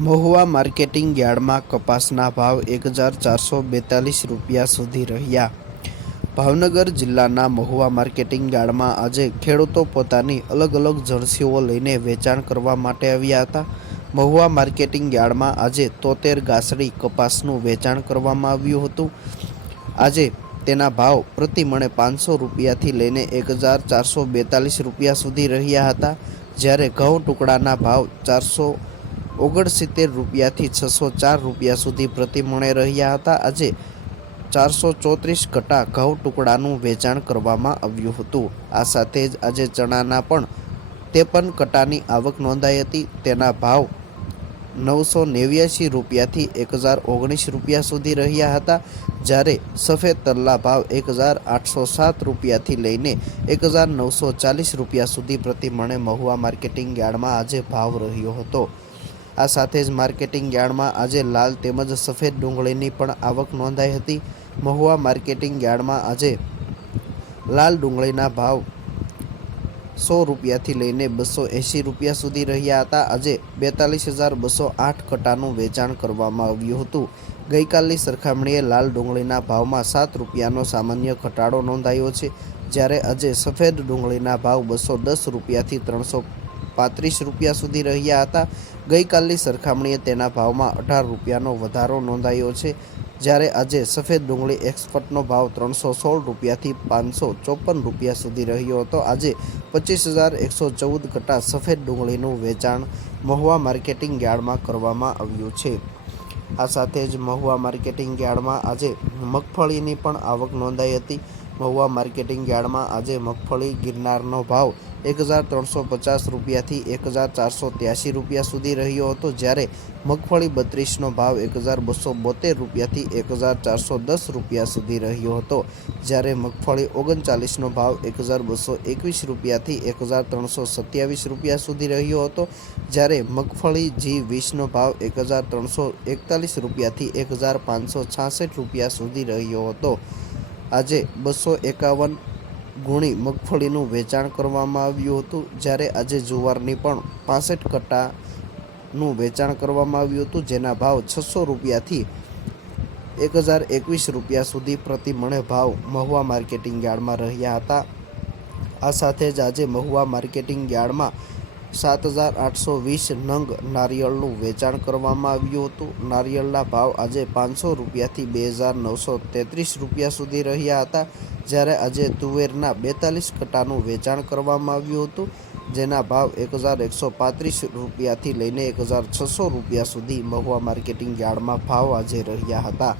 Mahuva marketing યાર્ડમાં કપાસના ભાવ 1442 રૂપિયા સુધી રહ્યા। ભાવનગર જિલ્લાના મહુવા માર્કેટિંગ યાર્ડમાં આજે ખેડૂતો પોતાની અલગ અલગ જણસીઓ લઈને વેચાણ કરવા માટે આવ્યા હતા। મહુવા માર્કેટિંગ યાર્ડમાં આજે 73 ગાંસડી કપાસનું વેચાણ કરવામાં આવ્યું હતું। આજે તેના ભાવ પ્રતિ મણે 500 રૂપિયાથી લઈને 1442 રૂપિયા સુધી રહ્યા હતા। જ્યારે ઘઉં ટુકડાના ભાવ 469 રૂપિયાથી 604 રૂપિયા સુધી પ્રતિ મણે રહ્યા હતા। આજે 434 કટા ઘઉં ટુકડાનું વેચાણ કરવામાં આવ્યું હતું। આ સાથે જ આજે ચણાના પણ 53 કટાની આવક નોંધાઈ હતી। તેના ભાવ 989 રૂપિયાથી 1019 રૂપિયા સુધી રહ્યા હતા। જ્યારે સફેદ તલના ભાવ 1807 રૂપિયાથી લઈને 1940 રૂપિયા સુધી પ્રતિ મણે મહુવા માર્કેટિંગ યાર્ડમાં આજે ભાવ રહ્યો હતો। આ સાથે જ માર્કેટિંગ યાર્ડમાં આજે લાલ તેમજ સફેદ ડુંગળીની પણ આવક નોંધાઈ હતી। મહુવા માર્કેટિંગ યાર્ડમાં આજે લાલ ડુંગળીના ભાવ 100 રૂપિયાથી લઈને 280 રૂપિયા સુધી રહ્યા હતા। આજે 42208 કટાનું વેચાણ કરવામાં આવ્યું હતું। ગઈકાલની સરખામણીએ લાલ ડુંગળીના ભાવમાં 7 રૂપિયાનો સામાન્ય ઘટાડો નોંધાયો છે। જ્યારે આજે સફેદ ડુંગળીના ભાવ 210 રૂપિયાથી 335 રૂપિયા સુધી રહ્યા હતા। ગઈકાલની સરખામણીએ તેના ભાવમાં 18 રૂપિયાનો વધારો નોંધાયો છે। જ્યારે આજે સફેદ ડુંગળી એક્સપોર્ટનો ભાવ 316 રૂપિયાથી 554 રૂપિયા સુધી રહ્યો હતો। આજે 25114 કટા સફેદ ડુંગળીનું વેચાણ મહુવા માર્કેટિંગ યાર્ડમાં કરવામાં આવ્યું છે। આ સાથે જ મહુવા માર્કેટિંગ યાર્ડમાં આજે મગફળીની પણ આવક નોંધાઈ હતી। મહુવા માર્કેટિંગ યાર્ડમાં આજે મગફળી ગિરનારનો ભાવ 1350 રૂપિયાથી 1483 રૂપિયા સુધી રહ્યો હતો। જ્યારે મગફળી 32નો ભાવ 1272 રૂપિયાથી 1410 રૂપિયા સુધી રહ્યો હતો। જ્યારે મગફળી 39નો ભાવ 1221 રૂપિયાથી 1327 રૂપિયા સુધી રહ્યો હતો। જ્યારે મગફળી G20નો ભાવ 1341 રૂપિયાથી 1566 રૂપિયા સુધી રહ્યો હતો। આજે 251 ગુણી મગફળીનું વેચાણ કરવામાં આવ્યું હતું। જ્યારે આજે જુવારની પણ 65 કટાનું વેચાણ કરવામાં આવ્યું હતું, જેના ભાવ 600 રૂપિયાથી 1021 રૂપિયા સુધી પ્રતિ મણે ભાવ મહુવા માર્કેટિંગ યાર્ડમાં રહ્યા હતા। આ સાથે જ આજે મહુવા માર્કેટિંગ યાર્ડમાં 7820 નંગ નારિયેળનું વેચાણ કરવામાં આવ્યું હતું। નારિયેળના ભાવ આજે 500 રૂપિયાથી 2933 રૂપિયા સુધી રહ્યા હતા। જ્યારે આજે તુવેરના 42 કટાનું વેચાણ કરવામાં આવ્યું હતું, જેના ભાવ 1135 રૂપિયાથી લઈને 1600 રૂપિયા સુધી મહુવા માર્કેટિંગ યાર્ડમાં ભાવ આજે રહ્યા હતા।